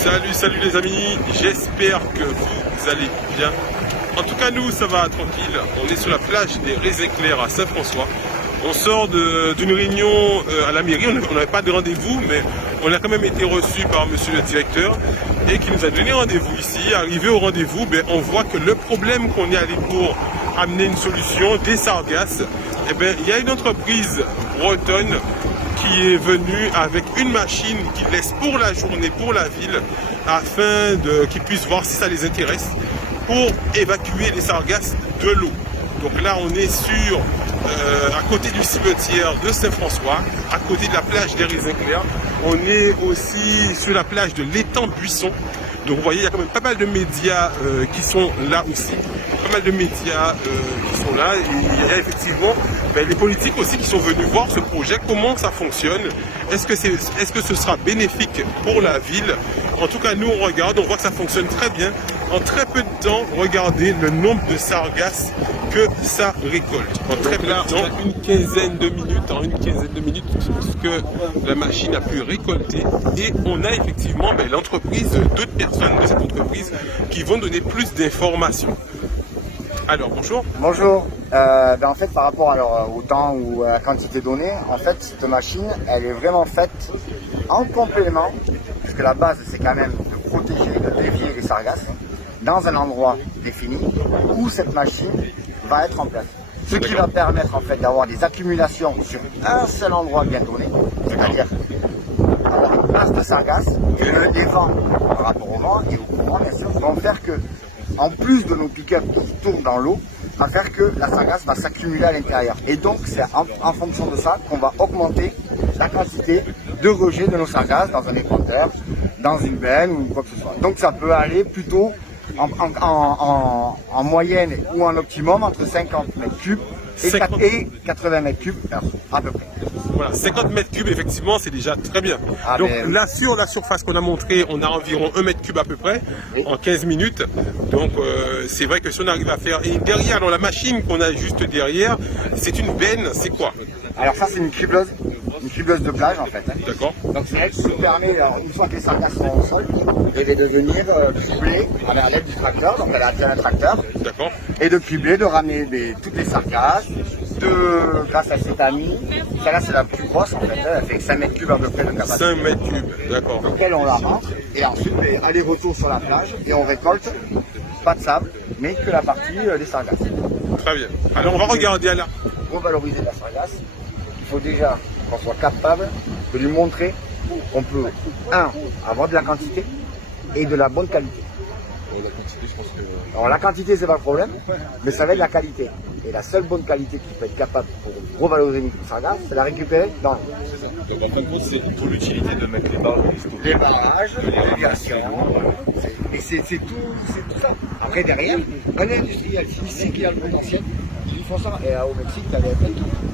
Salut les amis, j'espère que vous allez bien. En tout cas nous ça va tranquille, on est sur la plage des Raisins Clairs à Saint-François. On sort d'une réunion à la mairie, on n'avait pas de rendez-vous mais on a quand même été reçu par monsieur le directeur et qui nous a donné rendez-vous ici. Arrivé au rendez-vous, on voit que le problème qu'on est allé pour amener une solution des sargasses, il y a une entreprise bretonne qui est venu avec une machine qui laisse pour la journée, pour la ville, afin qu'ils puissent voir si ça les intéresse, pour évacuer les sargasses de l'eau. Donc là, on est à côté du cimetière de Saint-François, à côté de la plage des Raisins Clairs. On est aussi sur la plage de l'étang Buisson. Donc vous voyez, il y a quand même pas mal de médias qui sont là aussi. Pas mal de médias qui sont là. Et il y a effectivement les politiques aussi qui sont venus voir ce projet, comment ça fonctionne. Est-ce que ce sera bénéfique pour la ville? En tout cas, nous on regarde, on voit que ça fonctionne très bien. En très peu de temps, regardez le nombre de sargasses que ça récolte. En très peu de temps, une quinzaine de minutes, ce que la machine a pu récolter. Et on a effectivement l'entreprise, d'autres personnes de cette entreprise qui vont donner plus d'informations. Alors, bonjour. Bonjour. En fait, par rapport au temps ou à la quantité donnée, en fait, cette machine, elle est vraiment faite en complément, puisque la base, c'est quand même de protéger, de dévier les sargasses, dans un endroit défini où cette machine va être en place. Ce qui va permettre en fait d'avoir des accumulations sur un seul endroit bien donné, c'est-à-dire avoir une masse de sargasses que les vents, par rapport au vent et au courant bien sûr, vont faire que, en plus de nos pick-up qui tournent dans l'eau, va faire que la sargasse va s'accumuler à l'intérieur. Et donc c'est en fonction de ça qu'on va augmenter la quantité de rejet de nos sargasses dans un équateur, dans une benne ou quoi que ce soit. Donc ça peut aller plutôt en moyenne ou en optimum entre 50 mètres cubes et 80 mètres cubes à peu près. Voilà, 50 mètres cubes effectivement c'est déjà très bien. Donc là sur la surface qu'on a montré, on a environ 1 mètre cube à peu près en 15 minutes. Donc c'est vrai que si on arrive à faire... Et derrière, dans la machine qu'on a juste derrière, c'est une benne, c'est quoi? Alors ça c'est une cribleuse de plage en fait. D'accord. Donc c'est elle qui nous permet, une fois que les sargasses sont au sol, de venir cribler à l'aide du tracteur, donc elle a déjà un tracteur. D'accord. Et de cribler, de ramener toutes les sargasses, grâce à cette amie. Celle-là c'est la plus grosse en fait, elle fait 5 mètres cubes à peu près de capacité. 5 mètres cubes, d'accord. Donc elle on la rentre et ensuite aller-retour sur la plage et on récolte pas de sable, mais que la partie des sargasses. Très bien. Alors on va regarder à la... Pour valoriser la sargasse, il faut déjà qu'on soit capable de lui montrer qu'on peut, avoir de la quantité et de la bonne qualité. La quantité, je pense que... Alors la quantité, c'est pas le problème, mais ça va être la qualité. Et la seule bonne qualité qui peut être capable pour revaloriser une sargasse, c'est la récupérer dans l'eau. Donc en fin de compte, c'est pour l'utilité de mettre les barrages, Les barrages, l'irrigation, et c'est tout ça. Après derrière, un industriel, ici qui a le potentiel, ils font ça. Et au Mexique, il y avait plein de trucs.